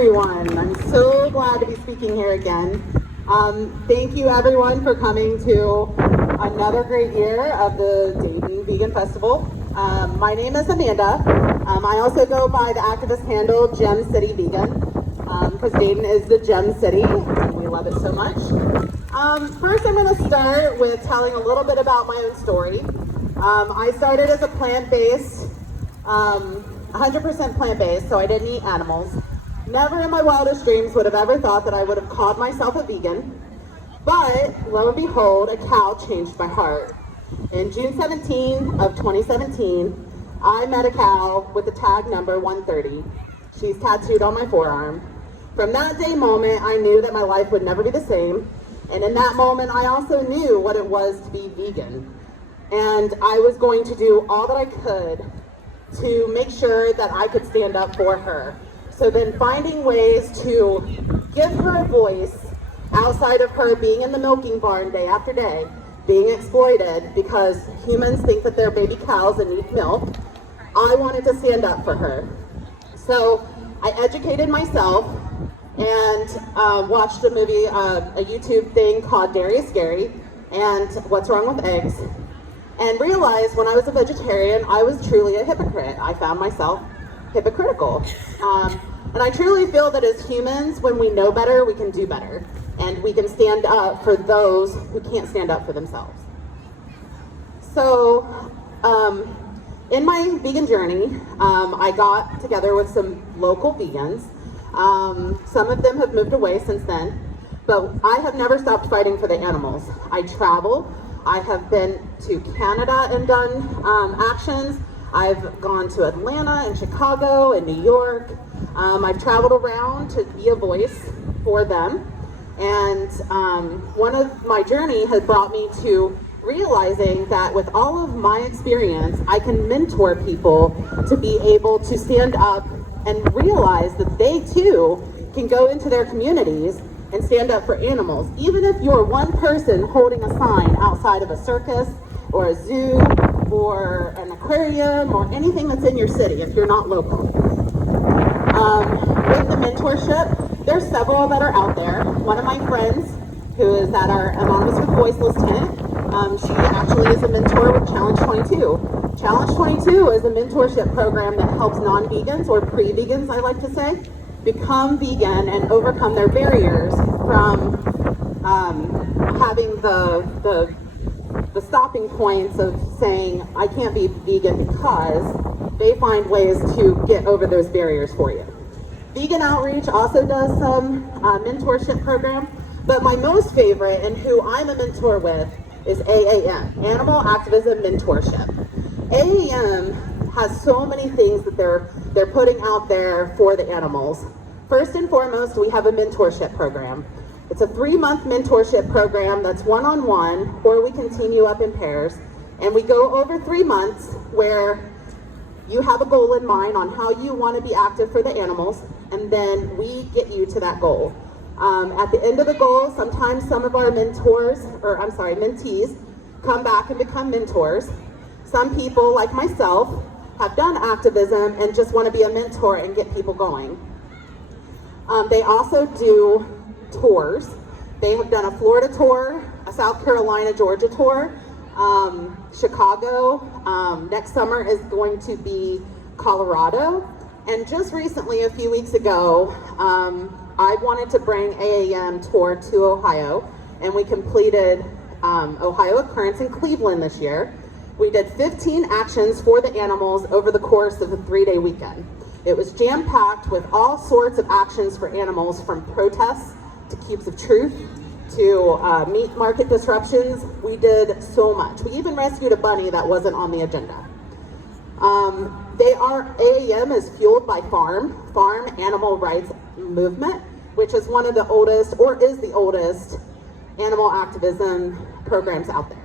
everyone. I'm so glad to be speaking here again. Thank you everyone for coming to another great year of the Dayton Vegan Festival. My name is Amanda. I also go by the activist handle Gem City Vegan because Dayton is the Gem City and we love it so much. First I'm going to start with telling a little bit about my own story. I started as a plant-based, 100% plant-based, so I didn't eat animals. Never in my wildest dreams would have ever thought that I would have called myself a vegan, but lo and behold, a cow changed my heart. In June 17 of 2017, I met a cow with the tag number 130. She's tattooed on my forearm. From that day moment, I knew that my life would never be the same, and in that moment, I also knew what it was to be vegan. And I was going to do all that I could to make sure that I could stand up for her. So then finding ways to give her a voice outside of her being in the milking barn day after day, being exploited because humans think that they're baby cows and need milk, I wanted to stand up for her. So I educated myself and watched a movie, a YouTube thing called Dairy is Scary and What's Wrong with Eggs, and realized when I was a vegetarian, I was truly a hypocrite. I found myself hypocritical. And I truly feel that as humans, when we know better, we can do better. And we can stand up for those who can't stand up for themselves. So, in my vegan journey, I got together with some local vegans. Some of them have moved away since then, but I have never stopped fighting for the animals. I travel. I have been to Canada and done actions. I've gone to Atlanta and Chicago and New York. I've traveled around to be a voice for them. And one of my journey has brought me to realizing that with all of my experience, I can mentor people to be able to stand up and realize that they too can go into their communities and stand up for animals. Even if you're one person holding a sign outside of a circus or a zoo or an aquarium or anything that's in your city if you're not local. With the mentorship, there's several that are out there. One of my friends who is at our Anonymous with Voiceless tent, she actually is a mentor with Challenge 22. Challenge 22 is a mentorship program that helps non-vegans or pre-vegans, I like to say, become vegan and overcome their barriers from having the stopping points of saying, I can't be vegan because they find ways to get over those barriers for you. Vegan Outreach also does some mentorship program, but my most favorite and who I'm a mentor with is AAM, Animal Activism Mentorship. AAM has so many things that they're putting out there for the animals. First and foremost, we have a mentorship program. It's a 3-month mentorship program that's one-on-one, or we continue up in pairs. And we go over 3 months where you have a goal in mind on how you want to be active for the animals, and then we get you to that goal. At the end of the goal, sometimes some of our mentees come back and become mentors. Some people, like myself, have done activism and just want to be a mentor and get people going. They also do tours. They have done a Florida tour, a South Carolina, Georgia tour, Chicago. Next summer is going to be Colorado. And just recently, a few weeks ago, I wanted to bring AAM tour to Ohio, and we completed Ohio Occurrence in Cleveland this year. We did 15 actions for the animals over the course of a 3-day weekend. It was jam-packed with all sorts of actions for animals, from protests to cubes of truth to meat market disruptions. We did so much. We even rescued a bunny that wasn't on the agenda. AAM is fueled by Farm Animal Rights Movement, which is one of the oldest, or is the oldest, animal activism programs out there.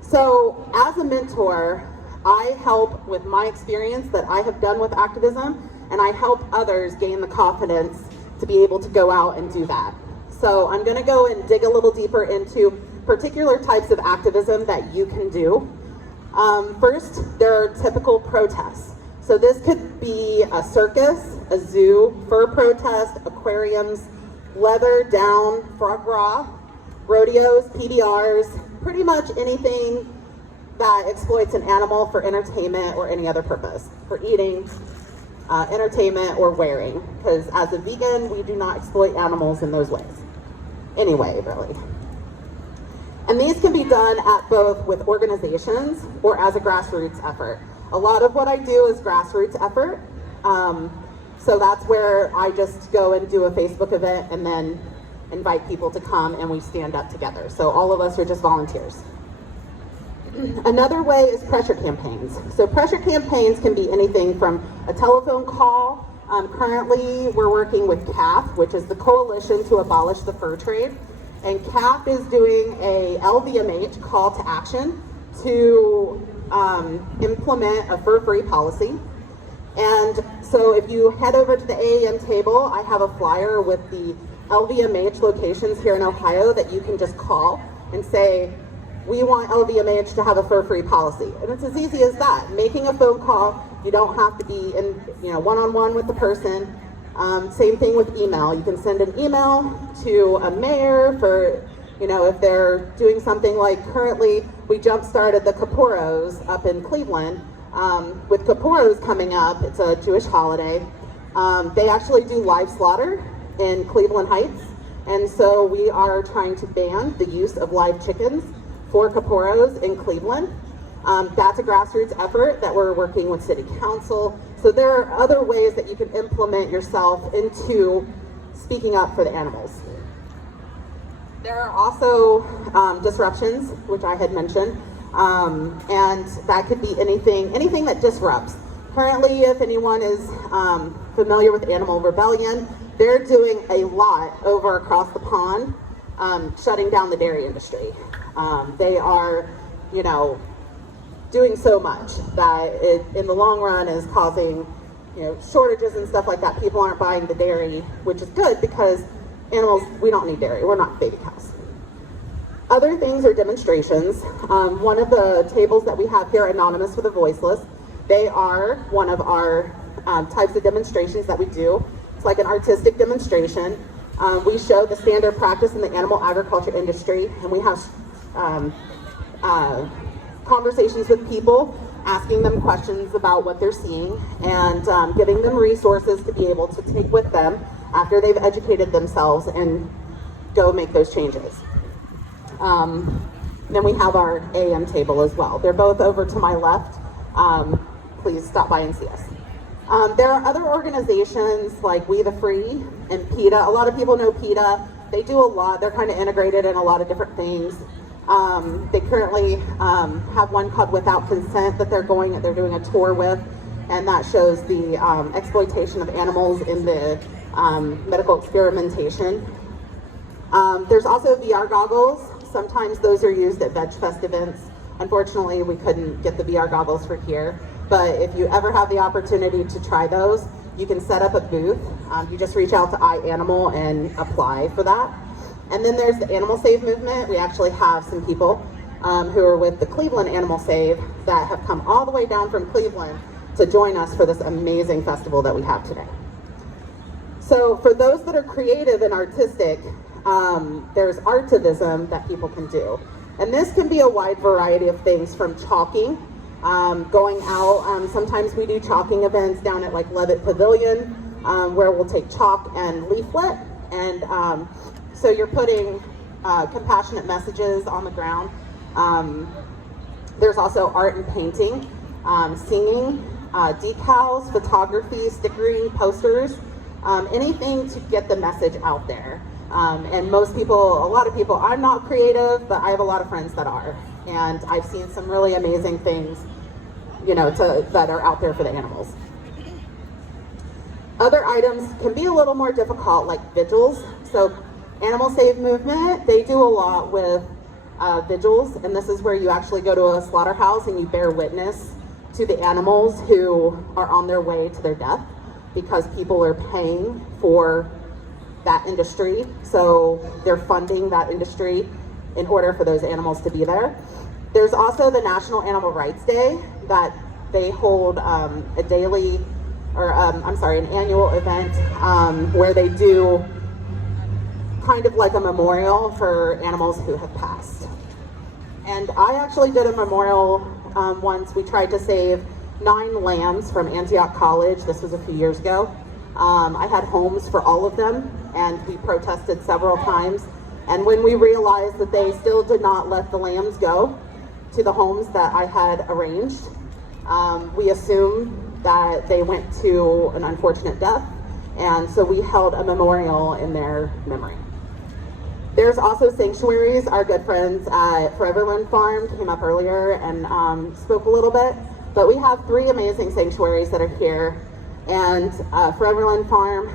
So as a mentor, I help with my experience that I have done with activism, and I help others gain the confidence to be able to go out and do that. So I'm gonna go and dig a little deeper into particular types of activism that you can do. First, there are typical protests. So this could be a circus, a zoo, fur protest, aquariums, leather, down, frog raw, rodeos, PBRs, pretty much anything that exploits an animal for entertainment or any other purpose, for eating, entertainment, or wearing. Because as a vegan, we do not exploit animals in those ways. Anyway, really. And these can be done at both with organizations or as a grassroots effort. A lot of what I do is grassroots effort. So that's where I just go and do a Facebook event and then invite people to come and we stand up together. So all of us are just volunteers. Another way is pressure campaigns. So pressure campaigns can be anything from a telephone call. Currently, we're working with CAF, which is the Coalition to Abolish the Fur Trade. And CAF is doing a LVMH call to action to implement a fur-free policy. And so if you head over to the AAM table, I have a flyer with the LVMH locations here in Ohio that you can just call and say, we want LVMH to have a fur-free policy. And it's as easy as that. Making a phone call, you don't have to be in, one-on-one with the person. Same thing with email. You can send an email to a mayor for, if they're doing something like currently, we jump-started the Kaporos up in Cleveland. With Kaporos coming up, it's a Jewish holiday. They actually do live slaughter in Cleveland Heights. And so we are trying to ban the use of live chickens for Kaporos in Cleveland. That's a grassroots effort that we're working with City Council. So there are other ways that you can implement yourself into speaking up for the animals. There are also disruptions, which I had mentioned, and that could be anything that disrupts. Currently, if anyone is familiar with Animal Rebellion, they're doing a lot over across the pond, shutting down the dairy industry. They are, doing so much that it, in the long run, is causing, shortages and stuff like that. People aren't buying the dairy, which is good because animals, we don't need dairy. We're not baby cows. Other things are demonstrations. One of the tables that we have here, Anonymous for the Voiceless, they are one of our types of demonstrations that we do. It's like an artistic demonstration. We show the standard practice in the animal agriculture industry, and we have conversations with people, asking them questions about what they're seeing, and giving them resources to be able to take with them after they've educated themselves and go make those changes. Then we have our AM table as well. They're both over to my left. Please stop by and see us. There are other organizations like We the Free and PETA. A lot of people know PETA. They do a lot. They're kind of integrated in a lot of different things. They currently have one called Without Consent that they're doing a tour with, and that shows the exploitation of animals in the medical experimentation. There's also VR goggles. Sometimes those are used at Veg Fest events. Unfortunately, we couldn't get the VR goggles for here, but if you ever have the opportunity to try those, you can set up a booth. You just reach out to iAnimal and apply for that. And then there's the Animal Save movement. We actually have some people who are with the Cleveland Animal Save that have come all the way down from Cleveland to join us for this amazing festival that we have today. So for those that are creative and artistic, there's artivism that people can do. And this can be a wide variety of things, from chalking, going out. Sometimes we do chalking events down at like Levitt Pavilion, where we'll take chalk and leaflet, and so you're putting compassionate messages on the ground. There's also art and painting, singing, decals, photography, stickering, posters, anything to get the message out there. And a lot of people, I'm not creative, but I have a lot of friends that are. And I've seen some really amazing things, that are out there for the animals. Other items can be a little more difficult, like vigils. So Animal Save movement, they do a lot with vigils, and this is where you actually go to a slaughterhouse and you bear witness to the animals who are on their way to their death, because people are paying for that industry, so they're funding that industry in order for those animals to be there. There's also the National Animal Rights Day that they hold a daily an annual event where they do kind of like a memorial for animals who have passed. And I actually did a memorial once. We tried to save 9 lambs from Antioch College. This was a few years ago. I had homes for all of them, and we protested several times. And when we realized that they still did not let the lambs go to the homes that I had arranged, we assumed that they went to an unfortunate death, and so we held a memorial in their memory. There's also sanctuaries. Our good friends at Foreverland Farm came up earlier and spoke a little bit, but we have 3 amazing sanctuaries that are here, and Foreverland Farm,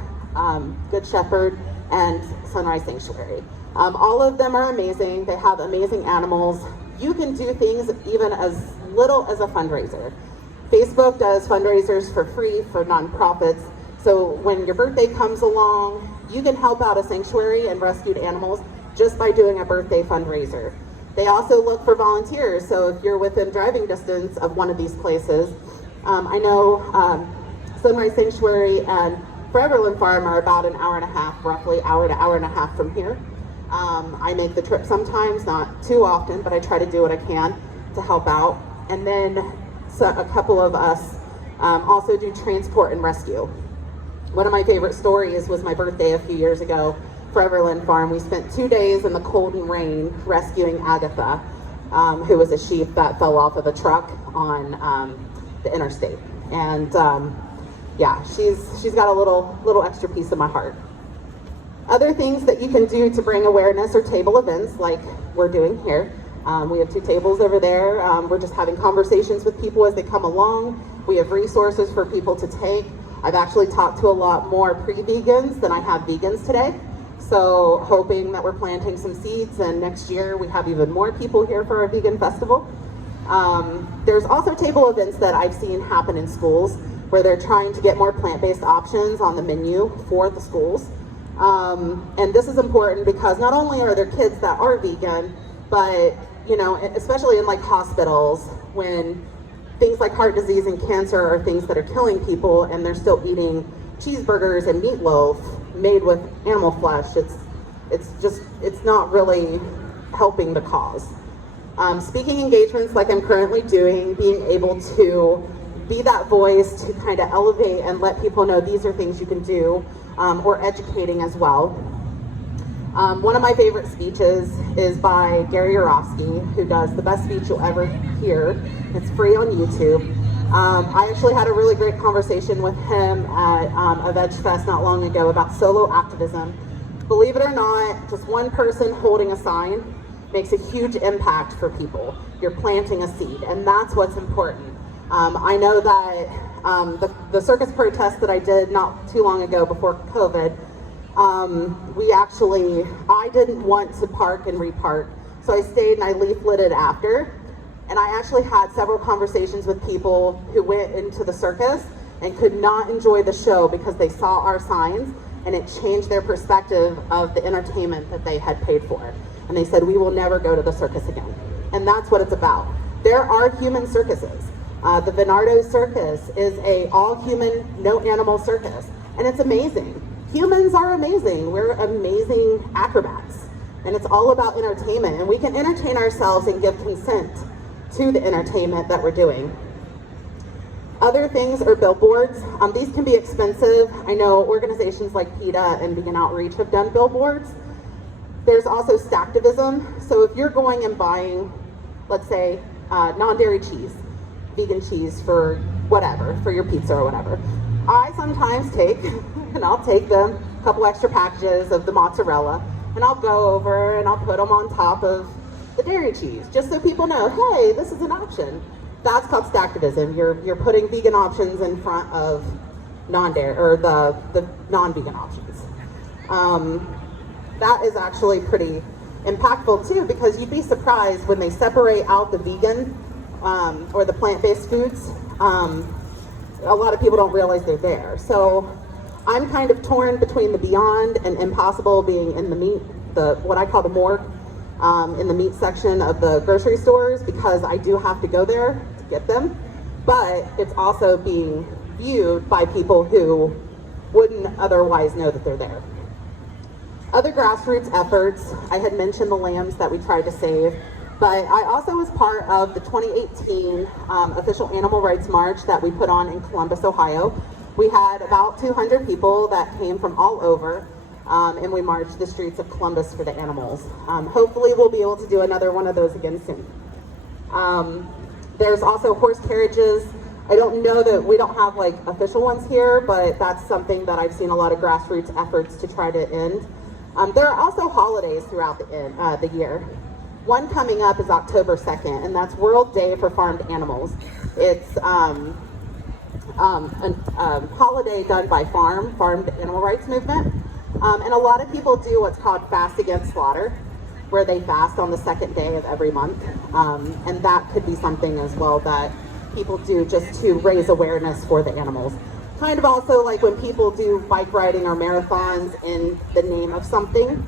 Good Shepherd, and Sunrise Sanctuary. All of them are amazing. They have amazing animals. You can do things even as little as a fundraiser. Facebook does fundraisers for free for nonprofits. So when your birthday comes along, you can help out a sanctuary and rescued animals just by doing a birthday fundraiser. They also look for volunteers. So if you're within driving distance of one of these places, I know Sunrise Sanctuary and Foreverland Farm are about an hour and a half, roughly hour to hour and a half from here. I make the trip sometimes, not too often, but I try to do what I can to help out. And then a couple of us also do transport and rescue. One of my favorite stories was my birthday a few years ago, Foreverland Farm. We spent 2 days in the cold and rain rescuing Agatha, who was a sheep that fell off of a truck on the interstate. And yeah, she's got a little extra piece of my heart. Other things that you can do to bring awareness are table events like we're doing here. We have 2 tables over there. We're just having conversations with people as they come along. We have resources for people to take. I've actually talked to a lot more pre-vegans than I have vegans today. So hoping that we're planting some seeds, and next year we have even more people here for our vegan festival. There's also table events that I've seen happen in schools where they're trying to get more plant-based options on the menu for the schools. And this is important because not only are there kids that are vegan, but you know, especially in like hospitals, when things like heart disease and cancer are things that are killing people and they're still eating cheeseburgers and meatloaf made with animal flesh, it's not really helping the cause. Speaking engagements like I'm currently doing, being able to be that voice to kind of elevate and let people know these are things you can do, or educating as well. One of my favorite speeches is by Gary Yourofsky, who does the best speech you'll ever hear. It's free on YouTube. I actually had a really great conversation with him at a Veg Fest not long ago about solo activism. Believe it or not, just one person holding a sign makes a huge impact for people. You're planting a seed, and that's what's important. I know that the circus protest that I did not too long ago before COVID, I didn't want to park and repark, so I stayed and I leafleted after. And I actually had several conversations with people who went into the circus and could not enjoy the show because they saw our signs and it changed their perspective of the entertainment that they had paid for. And they said, we will never go to the circus again. And that's what it's about. There are human circuses. The Venardo Circus is a all-human, no-animal circus, and it's amazing. Humans are amazing. We're amazing acrobats, and it's all about entertainment, and we can entertain ourselves and give consent to the entertainment that we're doing. Other things are billboards. These can be expensive. I know organizations like PETA and Vegan Outreach have done billboards. There's also stacktivism. So if you're going and buying, let's say, non-dairy cheese, vegan cheese for whatever, for your pizza or whatever, I sometimes take, and I'll take them, a couple extra packages of the mozzarella, and I'll go over and I'll put them on top of the dairy cheese, just so people know, hey, this is an option. That's called stacktivism. You're putting vegan options in front of non-dairy, or the non-vegan options. That is actually pretty impactful too, because you'd be surprised when they separate out the vegan or the plant-based foods. A lot of people don't realize they're there. So I'm kind of torn between the Beyond and Impossible being in the meat, what I call the morgue, in the meat section of the grocery stores, because I do have to go there to get them, but it's also being viewed by people who wouldn't otherwise know that they're there. Other grassroots efforts, I had mentioned the lambs that we tried to save, but I also was part of the 2018 official animal rights march that we put on in Columbus, Ohio. We had about 200 people that came from all over, and we marched the streets of Columbus for the animals. Hopefully we'll be able to do another one of those again soon. There's also horse carriages. I don't know that we don't have like official ones here, but that's something that I've seen a lot of grassroots efforts to try to end. There are also holidays throughout the year. One coming up is October 2nd, and that's World Day for Farmed Animals. It's a holiday done by Farmed Animal Rights Movement. And a lot of people do what's called Fast Against Slaughter, where they fast on the second day of every month. And that could be something as well that people do just to raise awareness for the animals. Kind of also like when people do bike riding or marathons in the name of something,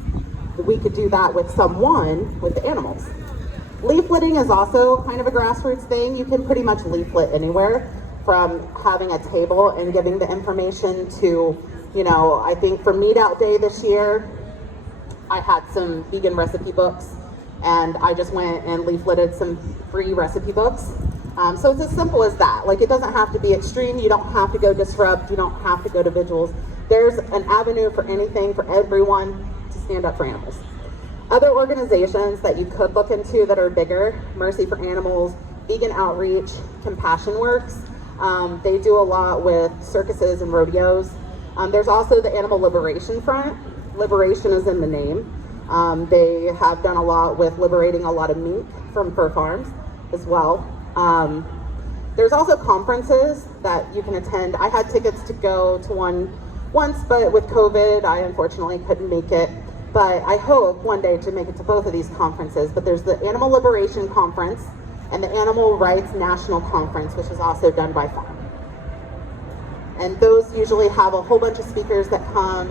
we could do that with someone with the animals. Leafleting is also kind of a grassroots thing. You can pretty much leaflet anywhere, from having a table and giving the information to, you know, I think for Meat Out Day this year, I had some vegan recipe books, and I just went and leafleted some free recipe books. So it's as simple as that. Like, it doesn't have to be extreme. You don't have to go disrupt. You don't have to go to vigils. There's an avenue for anything, for everyone to stand up for animals. Other organizations that you could look into that are bigger: Mercy for Animals, Vegan Outreach, Compassion Works. They do a lot with circuses and rodeos. There's also the Animal Liberation Front. Liberation is in the name. They have done a lot with liberating a lot of meat from fur farms as well. There's also conferences that you can attend. I had tickets to go to one once, but with COVID, I unfortunately couldn't make it. But I hope one day to make it to both of these conferences. But there's the Animal Liberation Conference and the Animal Rights National Conference, which is also done by Farm. And those usually have a whole bunch of speakers that come